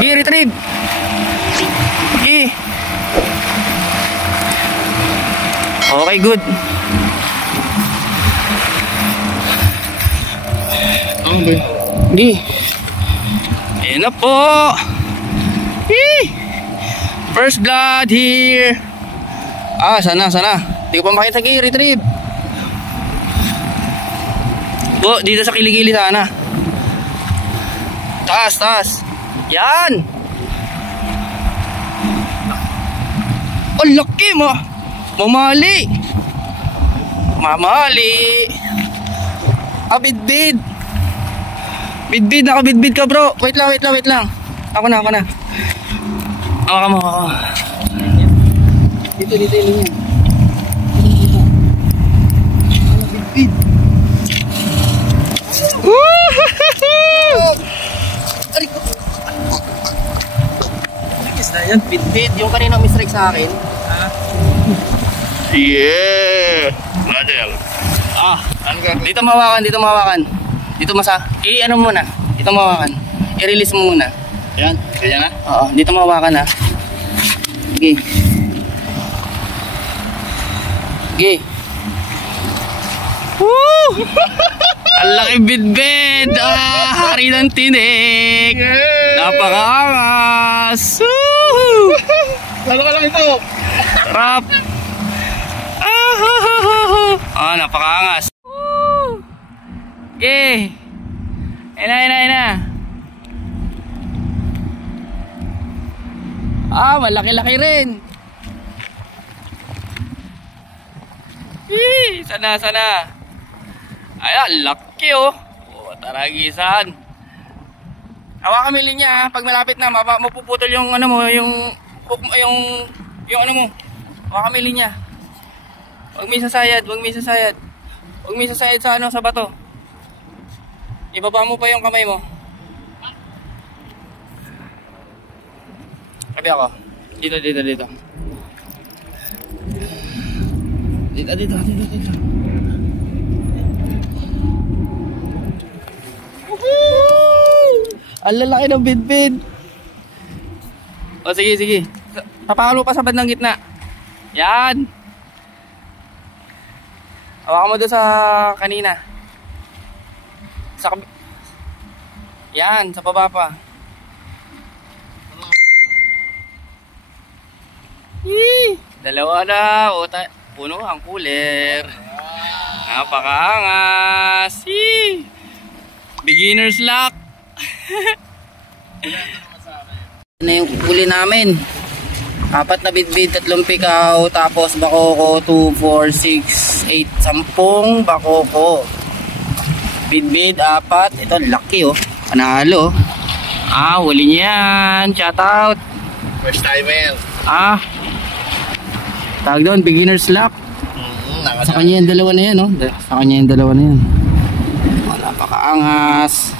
Gi, retrieve. Gi. Okay, good. Okay. Gi. Ayan na po. First blood here. Sana. Hindi ko pa makita. Gi, retrieve. Dito sa kiligili sana. Taas. Yan. Ang laki mo. Mamali. Bidbid. Nakabidbid ka bro. Wait lang. Ako na. Ako mo. Dito yung linya. Bidbid. Yan, bidbid. Yung kanina mistrike sa akin. Yeah. Brother. Dito mawakan. Dito ano muna. Dito mawakan. I-release mo muna. Yan, kaya na? Oo, dito mawakan ha. Sige. Woo! Ang laki bidbid. Hari ng tinik. Napakaangas. Lalo ka lang ito. Sarap. Napakaangas. Okay. Ina. Malaki-laki rin. Sana. Ayan, laki oh. Taragisan. Hawakan mo yung linya pag malapit na mapuputol yung ano mo, yung ano mo. Hawakan mo yung linya. Huwag may sasayad. Huwag may sasayad sa sa bato. Ibaba mo pa yung kamay mo. Sabi ako. Dito. Dito. Ang lalaki ng bidbid. Sige. Papakalo pa sa bandang gitna. Yan. Hawakan mo doon sa kanina. Yan, sa baba pa. Dalawa na. Puno ang cooler. Napakaangas. Beginner's luck. Ano yung huli namin? 4 na bidbid, 3 pikaw, tapos bakoko 2, 4, 6, 8, 10 bakoko. Bidbid 4. Ito laki oh. Panalo. Huli niyan. Shout out. First timer. Tawag doon, beginner's luck. Sa kanya yung dalawa na yan, no? Napakaangas.